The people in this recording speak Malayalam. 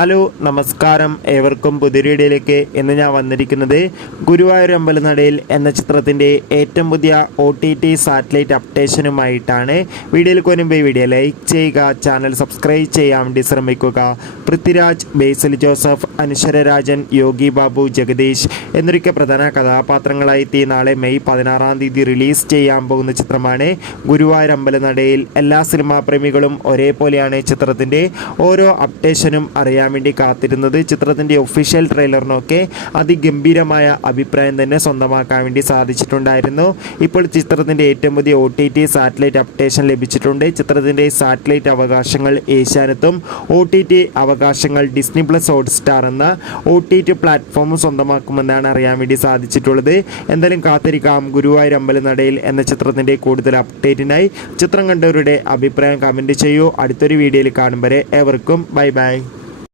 ഹലോ നമസ്കാരം, ഏവർക്കും പുതിയൊരു വീഡിയോയിലേക്ക് ഇന്ന് ഞാൻ വന്നിരിക്കുന്നത് ഗുരുവായൂർ അമ്പലനടയിൽ എന്ന ചിത്രത്തിൻ്റെ ഏറ്റവും പുതിയ OTT സാറ്റലൈറ്റ് അപ്ഡേഷനുമായിട്ടാണ്. വീഡിയോയിൽ വരുമ്പോൾ വീഡിയോ ലൈക്ക് ചെയ്യുക, ചാനൽ സബ്സ്ക്രൈബ് ചെയ്യാൻ വേണ്ടി ശ്രമിക്കുക. പൃഥ്വിരാജ്, ബേസിൽ ജോസഫ്, അനശ്വര രാജൻ, യോഗി ബാബു, ജഗദീഷ് എന്നൊക്കെ പ്രധാന കഥാപാത്രങ്ങളായി നാളെ മെയ് 16-ാം തീയതി റിലീസ് ചെയ്യാൻ പോകുന്ന ചിത്രമാണ് ഗുരുവായൂർ അമ്പലനടയിൽ. എല്ലാ സിനിമാ പ്രേമികളും ഒരേപോലെയാണ് ചിത്രത്തിൻ്റെ ഓരോ അപ്ഡേഷനും അറിയാൻ വേണ്ടി കാത്തിരുന്നത്. ചിത്രത്തിൻ്റെ ഒഫീഷ്യൽ ട്രെയിലറിനൊക്കെ അതിഗംഭീരമായ അഭിപ്രായം തന്നെ സ്വന്തമാക്കാൻ വേണ്ടി സാധിച്ചിട്ടുണ്ടായിരുന്നു. ഇപ്പോൾ ചിത്രത്തിൻ്റെ ഏറ്റവും പുതിയ OTT സാറ്റലൈറ്റ് അപ്ഡേഷൻ ലഭിച്ചിട്ടുണ്ട്. ചിത്രത്തിൻ്റെ സാറ്റലൈറ്റ് അവകാശങ്ങൾ ഏഷ്യാനെറ്റും OTT അവകാശങ്ങൾ ഡിസ്നി പ്ലസ് ഹോട്ട്സ്റ്റാർ എന്ന OTT പ്ലാറ്റ്ഫോമും സ്വന്തമാക്കുമെന്നാണ് അറിയാൻ വേണ്ടി സാധിച്ചിട്ടുള്ളത്. എന്തായാലും കാത്തിരിക്കാം ഗുരുവായൂർ അമ്പലനടയിൽ എന്ന ചിത്രത്തിൻ്റെ കൂടുതൽ അപ്ഡേറ്റിനായി. ചിത്രം കണ്ടവരുടെ അഭിപ്രായം കമൻറ്റ് ചെയ്യൂ. അടുത്തൊരു വീഡിയോയിൽ കാണും വരെ ഏവർക്കും ബൈ ബൈ.